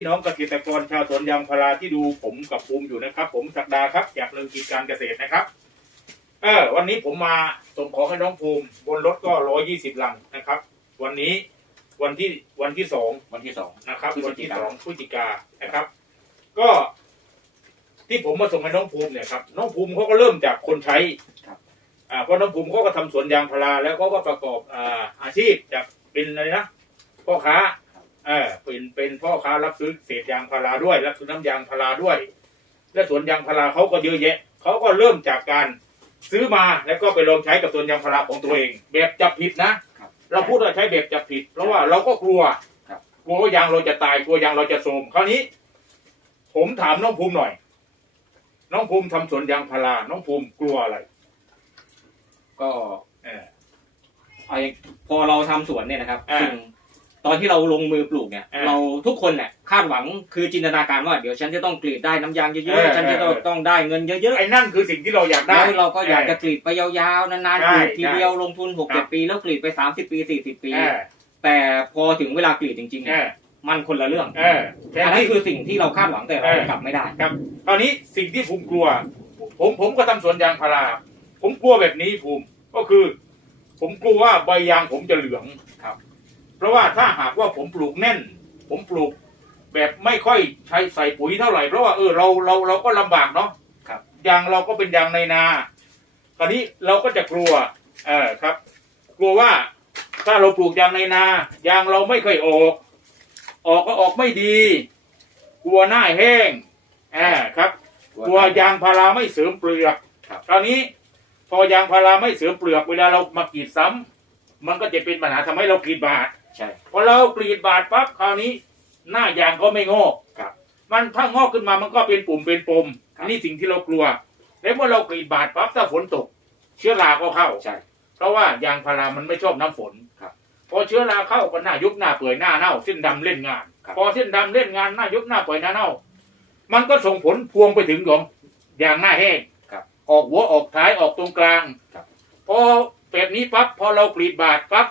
พี่น้องเกษตรกรชาวสวนยางพาราที่ดูผมกับภูมิอยู่นะครับ ผมศักดาครับจากเรื่องกิจการเกษตรนะครับ เออวันนี้ผมมาส่งของให้น้องภูมิ บนรถก็ร้อยี่สิบลังนะครับ วันนี้วันที่วันที่สองวันที่สองนะครับพฤศวันจิที่กาสองพฤศจิกานะครับ ก็ ที่ผมมาส่งให้น้องภูมิเนี่ยครับน้องภูมิเขาก็เริ่มจากคนใช้ครับอ่าเพราะน้องภูมิเขาก็ทำสวนยางพาราแล้วเขาก็ประกอบอ่าอาชีพจากเป็นอะไรนะพ่อค้า เออเป็นเป็นพ่อค้ารับซื้อเศษยางพาราด้วย รับซื้อน้ำยางพาราด้วย และสวนยางพาราเขาก็เยอะแยะเขาก็เริ่มจากการซื้อมาแล้วก็ไปลองใช้กับสวนยางพาราของตัวเอง แบบจับผิดนะครับเราพูดว่าใช้แบบจับผิด เพราะว่าเราก็กลัวครับกลัวว่ายางเราจะตายกลัวยางเราจะโทรมคราวนี้ ผมถามน้องภูมิหน่อย น้องภูมิทำสวนยางพาราน้องภูมิกลัวอะไร ก็ เออเอาอย่างพอเราทำสวนเนี่ยนะครับอ่าสิ่ง ตอนที่เราลงมือปลูกเนี่ย อ่าเราทุกคนเนี่ยคาดหวังคือจินตนาการว่าเดี๋ยวฉันจะต้องกรีดได้น้ำยางเยเออะอๆฉันจะต้องเออต้องได้เงินเยอะไอ้นั่นคือสิ่งที่เราอยากๆได้ แล้วเราก็อยากจะกรีดไปยาวๆนานใช่ๆกรีดทีเดียวลงทุนหกครัเจ็บดปีแล้วกรีดไปสามสิบปีสี่สิบปี เออแต่พอถึงเวลากรีดจริงๆเอเนี่ยอมันคนละเรื่องเออแทนอันนั้ที่นคือสิ่งที่เราคาดหวังแต่เราเออ กลับไม่ได้ ครับตอนนี้สิ่งที่ผมกลัว ผมผมก็ทำสวนยางพารา ผมกลัวแบบนี้ภูมิก็คือ ผมกลัวว่าใบยางผมจะเหลืองครับ เพราะว่าถ้าหากว่าผมปลูกแน่น ผมปลูกแบบไม่ค่อยใช้ใส่ปุ๋ยเท่าไหร่เพราะว่าเออเราเราเราก็ลำบากเนาะครับยางเราก็เป็นยางในนาตอนนี้เราก็จะกลัวเออครับ กลัวว่าถ้าเราปลูกยางในนายางเราไม่ค่อยออก ออกก็ออกไม่ดี กลัวหน้าแห้งอ่าครับกลัวยางพาราไม่เสริมเปลือกครับคราวนี้พอยางพาราไม่เสริมเปลือกเวลาเรามากรีดซ้ำมันก็จะเป็นปัญหาทำให้เรากรีดบาด ใช่ พอเรากรีดบาดปั๊บคราวนี้ หน้ายางก็ไม่งอกครับ มันถ้างอกขึ้นมามันก็เป็นปุ่มเป็นปมครับนี่สิ่งที่เรากลัวแล้วเมื่อเรากรีดบาดปั๊บถ้าฝนตก เชื้อราก็เข้า ใช่ เพราะว่ายางพารามันไม่ชอบน้ำฝนครับ พอเชื้อราเข้าก็หน้ายุบหน้าเปื่อยหน้าเน่าเส้นดำเล่นงาน ครับ พอเส้นดำเล่นงานหน้ายุบหน้าเปื่อยหน้าเน่า มันก็ส่งผลพวงไปถึงของยางหน้าแห้งครับออกหัวออกท้ายออกตรงกลางครับ พอแบบนี้ปั๊บพอเรากรีดบาดปั๊บ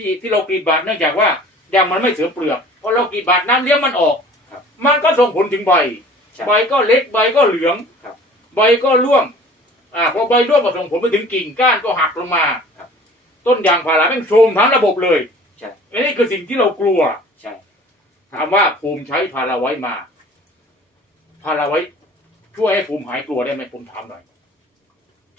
ที่ที่เรากรีดบาดเนื่องจากว่ายางมันไม่เสือเปลือกพอเรากรีดบาดน้ำเลี้ยงมันออก ครับมันก็ส่งผลถึงใบใช่ใบก็เล็กใบก็เหลืองครับ ใบก็ร่วงอ่าพอใบร่วงก็ส่งผลไปถึงกิ่งก้านก็หักลงมาครับต้นยางพาราแม่งโทรมทั้งระบบเลยใช่ อันนี้คือสิ่งที่เรากลัว ใช่ ถามว่าภูมิใช้พาราไว้มา พาราไว้ช่วยให้ภูมิหายกลัวได้ไหมภูมิถามหน่อย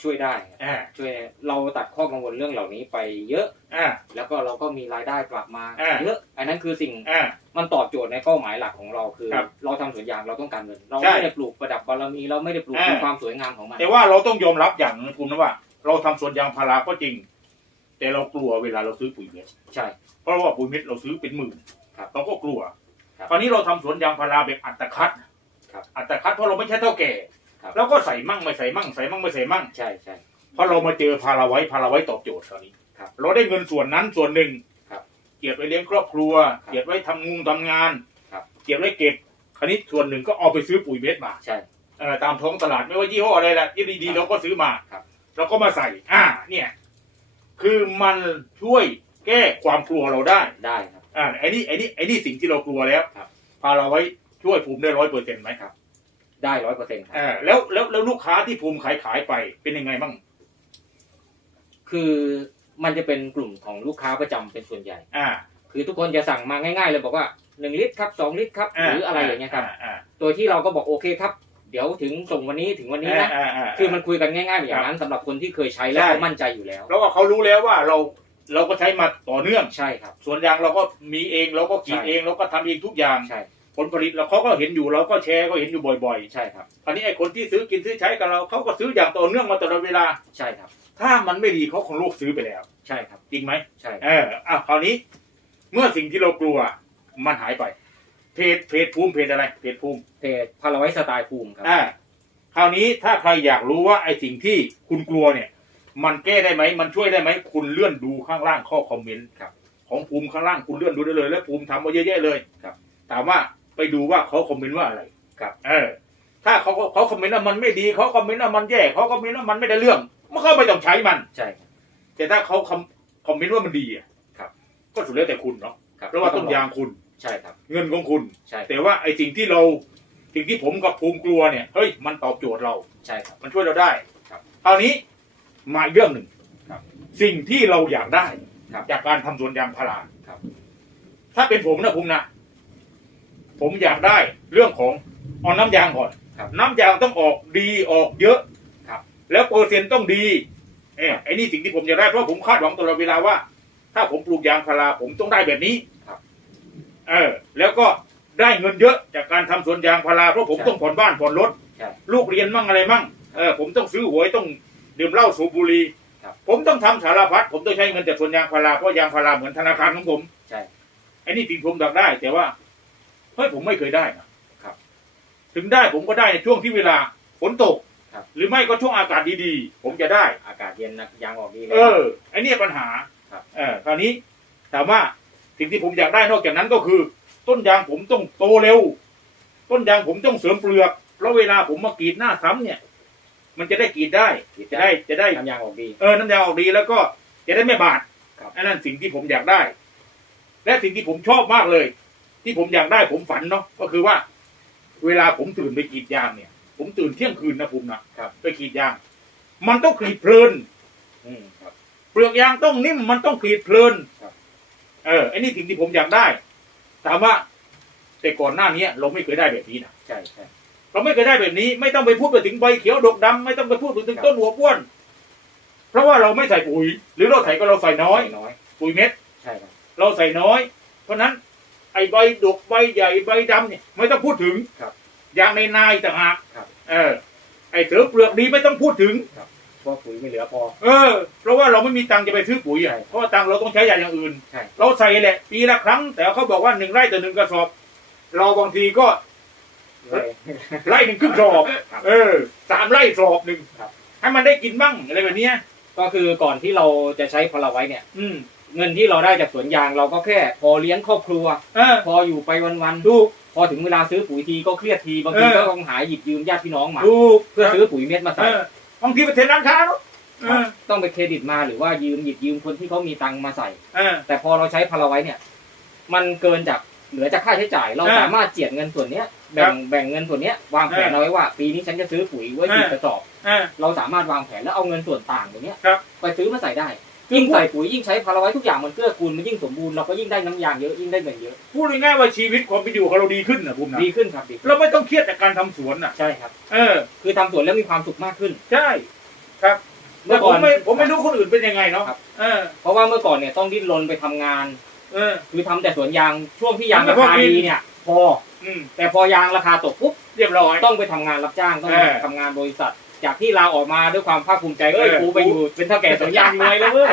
ช่วยได้อ่าช่วยเราตัดข้อกังวลเรื่องเหล่านี้ไปเยอะ อ่า แล้วก็เราก็มีรายได้กลับมาอ่า เยอะ อันนั้นคือสิ่งอ่า มันตอบโจทย์ในเป้าหมายหลักของเราคือ ครับเราทำสวนยางเราต้องการเงิน เราใช่ไม่ได้ปลูกประดับบารมีเราไม่ได้ปลูกอ่าเพื่อความสวยงามของมันแต่ว่าเราต้องยอมรับอย่างหนึงภูมินะว่า เราทำสวนยางพาราก็จริง แต่เรากลัวเวลาเราซื้อปุ๋ยเม็ดใช่ เพราะว่าปุ๋ยเม็ดเราซื้อเป็นหมื่นครับเราก็กลัวครับคราวนี้เราทำสวนยางพาราแบบอัตคัดครับ อัตคัดเพราะเราไม่ใช่เท่าแก่ ครับเราก็ใส่มั่งไม่ใส่มั่งใส่มั่งไม่ใส่มั่งใช่ใช่ เพราะเรามาเจอพาราไว้พาราไว้ตอบโจทย์คราวนี้ครับเราได้เงินส่วนนั้นส่วนหนึ่งครับเก็บไว้เลี้ยงครอบครัว ครับเก็บไว้ทำงงทำงานครับเก็บไว้เก็บคราวนี้ส่วนหนึ่งก็เอาไปซื้อปุ๋ยเม็ดมาใช่เอ่อตามท้องตลาดไม่ว่ายี่ห้ออะไรแหละยี่ดีครับๆเราก็ซื้อมาครับ เราก็มาใส่ อ่า เนี่ย คือมันช่วยแก้ความกลัวเราได้ ได้ครับ อ่าไอ้นี่ไอ้นี่ไอ้นี่สิ่งที่เรากลัวแล้วครับ พาเราไว้ช่วยภูมิได้ร้อยเปอร์เซ็นต์ไหมครับ ได้ร้อยเปอร์เซ็นต์ครับอ่าแล้วแล้วแล้วลูกค้าที่ภูมิขายขายไปเป็นยังไงบ้างคือมันจะเป็นกลุ่มของลูกค้าประจำเป็นส่วนใหญ่ อ่าคือทุกคนจะสั่งมาง่าย ๆ เลยบอกว่าหนึ่งลิตรครับสองลิตรครับหรืออะไรอย่างเงี้ยครับ อ่าโดยที่เราก็บอกโอเคครับ เดี๋ยวถึงส่งวันนี้ถึงวันนี้นะอ่าอ่าคือมันคุยกันง่ายๆอย่างนั้นสำหรับคนที่เคยใช้แล้วใช่ เขามั่นใจอยู่แล้ว เพราะว่าเขารู้แล้วว่าเราเราก็ใช้มาต่อเนื่อง ใช่ครับ สวนยางเราก็มีเองเราก็กรีดใช่ เองเราก็ทำเองทุกอย่าง ใช่ ผลผลิตเราเขาก็เห็นอยู่เราก็แชร์ก็เห็นอยู่บ่อยใช่ครับๆคราวนี้ไอ้คนที่ซื้อกินซื้อใช้กับเราเขาก็ซื้ออย่างต่อเนื่องมาตลอดเวลาใช่ครับ ถ้ามันไม่ดีเขาคงลูกซื้อไปแล้ว ใช่ครับจริงไหมใช่เอออะคราวนี้ เมื่อสิ่งที่เรากลัวมันหายไป เพจเพจภูมิเพจอะไร เพจภูมิเพจพาราไว้สไตล์ภูมิครับอ่าคราวนี้ถ้าใครอยากรู้ว่าไอ้สิ่งที่คุณกลัวเนี่ย มันแก้ได้ไหมมันช่วยได้ไหมคุณเลื่อนดูข้างล่างข้อคอมเมนต์ครับของภูมิข้างล่างคุณเลื่อนดูได้เลย แล้วภูมิทำมาเยอะแยะเลยครับ ถามว่า ไปดูว่าเขาคอมเมนต์ว่าอะไรครับ เออ ถ้าเขาเขาคอมเมนต์ว่ามันไม่ดีเขาคอมเมนต์ว่ามันแย่เขาคอมเมนต์ว่ามันไม่ได้เรื่องมันก็ไม่ต้องใช้มัน ใช่ครับแต่ถ้าเขาคอมคอมเมนต์ว่ามันดีอะครับ ก็สุดแล้วแต่คุณเนาะครับเพราะว่าต้นยางคุณ ใช่ครับ เงินของคุณ ใช่ แต่ว่าไอ้สิ่งที่เราสิ่งที่ผมกับภูมิกลัวเนี่ยเฮ้ยมันตอบโจทย์เรา ใช่ครับ มันช่วยเราได้ครับคราวนี้มาอีกเรื่องหนึ่งครับ สิ่งที่เราอยากได้ครับจากการทำสวนยางพาราครับ ถ้าเป็นผมนะภูมินะ ผมอยากได้เรื่องของเอาน้ำยางก่อน ครับ น้ำยางต้องออกดีออกเยอะครับ แล้วเปอร์เซ็นต์ต้องดีเออไอ้นี่สิ่งที่ผมอยากได้เพราะผมคาดหวังตลอดเวลาว่า ถ้าผมปลูกยางพาราผมต้องได้แบบนี้ครับเออแล้วก็ได้เงินเยอะจากการทำสวนยางพาราเพราะผมใช่ต้องผ่อนบ้านผ่อนรถใช่ลูกเรียนมั่งอะไรมั่งเออผมต้องซื้อหวยต้องดื่มเหล้าสูบบุหรี่ครับผมต้องทำสารพัดผมต้องใช้เงินจากสวนยางพาราเพราะยางพาราเหมือนธนาคารของผมใช่ ไอ้นี่สิ่งผมอยากได้ แต่ว่า เฮ้ยผมไม่เคยได้นะครับ ถึงได้ผมก็ได้ในช่วงที่เวลาฝนตกครับหรือไม่ก็ช่วงอากาศดีๆ ผมจะได้อากาศเย็นนะยางออกดีเลยเออไอ้เนี่ยปัญหาครับเออคราวนี้ถามว่าสิ่งที่ผมอยากได้นอกจากนั้นก็คือ ต้นยางผมต้องโตเร็ว ต้นยางผมต้องเสริมเปลือกเพราะเวลาผมมากรีดหน้าซ้ำเนี่ย มันจะได้กรีดได้จะได้จะได้น้ำยางออกดีเออน้ำยาออกดีแล้วก็จะได้ไม่บาดครับอันนั้นสิ่งที่ผมอยากได้ และสิ่งที่ผมชอบมากเลย ที่ผมอยากได้ผมฝันเนาะก็คือว่า เวลาผมตื่นไปกรีดยางเนี่ย ผมตื่นเที่ยงคืนนะผมนะครับ ไปกรีดยาง มันต้องกรีดเพลินอืมครับ เปลือกยางต้องนิ่มมันต้องกรีดเพลินครับ เออไอ้นี่สิ่งที่ผมอยากได้ ถามว่า แต่ก่อนหน้านี้เราไม่เคยได้แบบนี้นะใช่ใช่เราไม่เคยได้แบบนี้ ไม่ต้องไปพูดไปถึงใบเขียวดกดำไม่ต้องไปพูดไปถึงครับต้นหัวป้วน เพราะว่าเราไม่ใส่ปุ๋ย หรือเราใส่ก็เราใส่น้อย น้อย ปุ๋ยเม็ด ใช่ครับ เราใส่น้อย เพราะฉะนั้น ไอ้ใบดกใบใหญ่ใบดำเนี่ยไม่ต้องพูดถึงครับยางในนายต่างหากครับ เออ ไอ้เสือเปลือกดีไม่ต้องพูดถึง เพราะปุ๋ยไม่เหลือพอ เออ เพราะว่าเราไม่มีตังค์จะไปซื้อปุ๋ยอะใช่เพราะว่าตังค์เราต้องใช้อย่างอื่น ใช่ เราใส่แหละ ปีละครั้ง แต่เขาบอกว่าหนึ่งไร่ต่อหนึ่งกระสอบ เราบางทีก็ เลย ไร่หนึ่งครึ่งสอบ ครับเออสามไร่สอบหนึ่งครับ ให้มันได้กินบ้างอะไรแบบเนี้ย ก็คือก่อนที่เราจะใช้พลาไว้เนี่ย อืม เงินที่เราได้จากสวนยางเราก็แค่ พอเลี้ยงครอบครัว เออพออยู่ไปวันถูกๆพอถึงเวลาซื้อปุ๋ยทีก็เครียดทีบางทีเออ ก็ต้องหาหยิบยืมญาติพี่น้องมาถูกเพื่อซื้อปุ๋ยเม็ดมาเอใส่อบางทีไปเทร้านค้าเนาะเออต้องไปเครดิตมาหรือว่ายืมหยิบยืมคนที่เขามีตังค์มาใส่ เออ แต่พอเราใช้พลาไว้เนี่ย มันเกินจากเหลือจากค่าใช้จ่าย เราอ่าสามารถเจียดเงินส่วนเนี้ยแบ่งแบ่งเงินส่วนเนี้ยวางแผนอ่าเอาไว้ว่า ปีนี้ฉันจะซื้อปุ๋ยไว้อ่ากี่กระสอบ เออ เราสามารถวางแผนแล้วเอาเงินส่วนต่างตรงเนี้ยครับ ไปซื้อมาใส่ได้ ยิ่งใส่ปุ๋ยยิ่งใช้พลาไว้ทุกอย่างมันเกื้อกูลมันยิ่งสมบูรณ์เราก็ยิ่งได้น้ำยางเยอะยิ่งได้เงินเยอะพูดง่ายๆว่าชีวิตความเป็นอยู่ของเราดีขึ้นนะภูมินะดีขึ้นครับดีขึ้นเราไม่ต้องเครียดจากการทำสวนน่ะใช่ครับ เออ คือทำสวนแล้วมีความสุขมากขึ้น ใช่ ครับแต่ผมไม่ผมไม่รู้คนอื่นเป็นยังไงเนาะครับ เออ เพราะว่าเมื่อก่อนเนี่ยต้องดิ้นรนไปทำงาน เออ คือทำแต่สวนยางช่วงที่ยางมันราไม่พอคากินดีเนี่ย พอ อืมแต่พอยางราคาตกปุ๊บเรียบร้อย ต้องไปทำงานรับจ้างต้องไปเออ ทำงานบริษัท จากที่ลาออกมาด้วยความภาคภูมิใจเอ้ยเออกูไปอยู่เป็นเท่าแก่สวนยางรวยแล้วเว้ย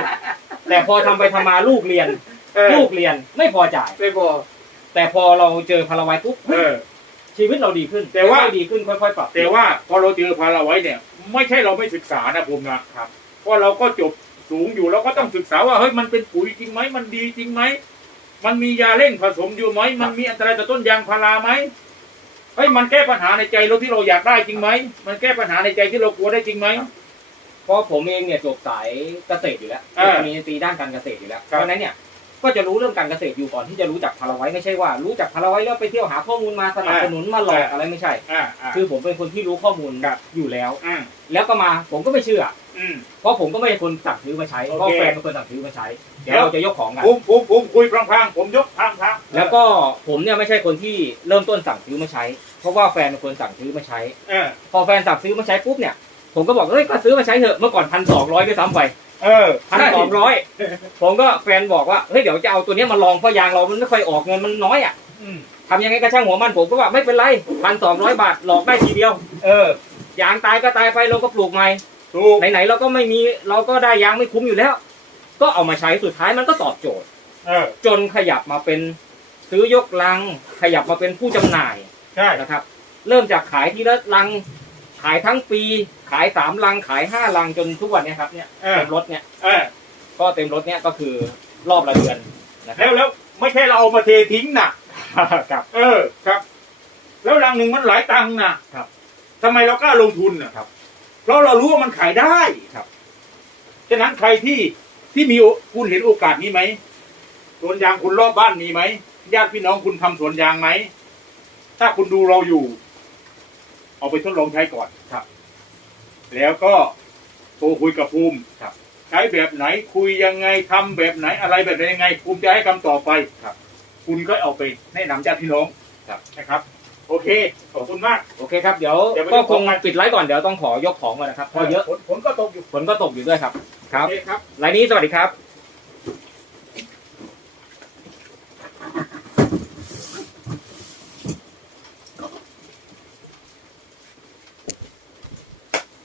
แต่พอทำไปทำมาลูกเรียนเออลูกเรียนไม่พอจ่ายไม่พอแต่พอเราเจอพลวัยปุ๊บเออชีวิตเราดีขึ้น แต่ว่าค่อยๆดีขึ้นค่อยๆปรับแต่ว่าพอเราเจอพาราไว้เนี่ย ไม่ใช่เราไม่ศึกษานะภูมินะครับเพราะเราก็จบสูงอยู่เราก็ต้องศึกษาว่าเฮ้ยมันเป็นปุ๋ยจริงไหมมันดีจริงไหมมันมียาเร่งผสมอยู่ไหมมันมีอันตรายต่อต้นยางพาราไหม เฮ้ยมันแก้ปัญหาในใจเราที่เราอยากได้จริงไหมมันแก้ปัญหาในใจที่เรากลัวได้จริงไหม เพราะผมเองเนี่ยจบสายเกษตรอยู่แล้วเออ มีตรีด้านการเกษตรอยู่แล้วครับเพราะฉะนั้นเนี่ย ก็จะรู้เรื่องการเกษตรอยู่ก่อนที่จะรู้จักพลวัยไม่ใช่ว่ารู้จักพลวัยแล้วไปเที่ยวหาข้อมูลมาสนับสนุนมาหลอกอะไรไม่ใช่ อ่าอ่า คือผมเป็นคนที่รู้ข้อมูลครับ อยู่แล้วอืมแล้วก็มาผมก็ไม่เชื่อ อืม เพราะผมก็ไม่ใช่คนสั่งซื้อมาใช้โอเค เพราะแฟนเป็นคนสั่งซื้อมาใช้ เดี๋ยวแล้วเราจะยกของกัน ผมผมผมคุยพลางๆผมยกพลางๆแล้วก็ผมเนี่ยไม่ใช่คนที่เริ่มต้นสั่งซื้อมาใช้ เพราะว่าแฟนเป็นคนสั่งซื้อมาใช้ เออพอแฟนสั่งซื้อมาใช้ปุ๊บเนี่ย ผมก็บอกเฮ้ยก็ซื้อมาใช้เถอะเมื่อก่อนพันสองร้อยด้วยซ้ำไป เออพันสองร้อยผมก็แฟนบอกว่าเฮ้ยเดี๋ยวจะเอาตัวเนี้ยมาลองเพราะยางเรามันไม่ค่อยออกเงินมันน้อยอะอืมทำยังไงก็ช่างหัวมันผมก็ว่าไม่เป็นไรพันสองร้อยบาทหลอกได้ทีเดียว เออยางตายก็ตายไปเราก็ปลูกใหม่ถูกไหนๆเราก็ไม่มีเราก็ได้ยางไม่คุ้มอยู่แล้ว ก็เอามาใช้สุดท้ายมันก็ตอบโจทย์เออจนขยับมาเป็นซื้อยกลัง ขยับมาเป็นผู้จำหน่ายใช่นะครับ เริ่มจากขายทีละลัง ขายทั้งปี ขายสามลังขายห้าลังจนทุกวันเนี้ยครับเนี่ยเออ เต็มรถเนี่ยเออก็เต็มรถเนี่ยก็คือรอบละเดือนนะครัแล้วแล้วไม่ใช่เราเอามาเททิ้งนะครับ เออครับ แล้วรังหนึ่งมันหลายตังค์นะครับทำไมเรากล้าลงทุนนะครับเพราะเรารู้ว่ามันขายได้ครับ ฉะนั้นใครที่ที่มีโอคุณเห็นโอกาสนี้ไหมสวนยางคุณรอบบ้านมีไหมญาติพี่น้องคุณทำสวนยางไหมถ้าคุณดูเราอยู่ เอาไปทดลองใช้ก่อนครับ แล้วก็โทรคุยกับภูมิครับ ใช้แบบไหนคุยยังไงทำแบบไหนอะไรแบบไหนยังไง ภูมิจะให้คำตอบไปครับ คุณก็เอาไปแนะนำญาติพี่น้องครับนะครับ โอเคขอบคุณมาก โอเคครับเดี๋ยวเดี๋ยวไปก็ดูคงของกัน ปิดไลฟ์ก่อนเดี๋ยวต้องขอยกของก่อนนะครับเพราะเยอะฝนฝนก็ตกอยู่ฝนก็ตกอยู่ด้วยครับ ครับ โอเคครับรายนี้สวัสดีครับ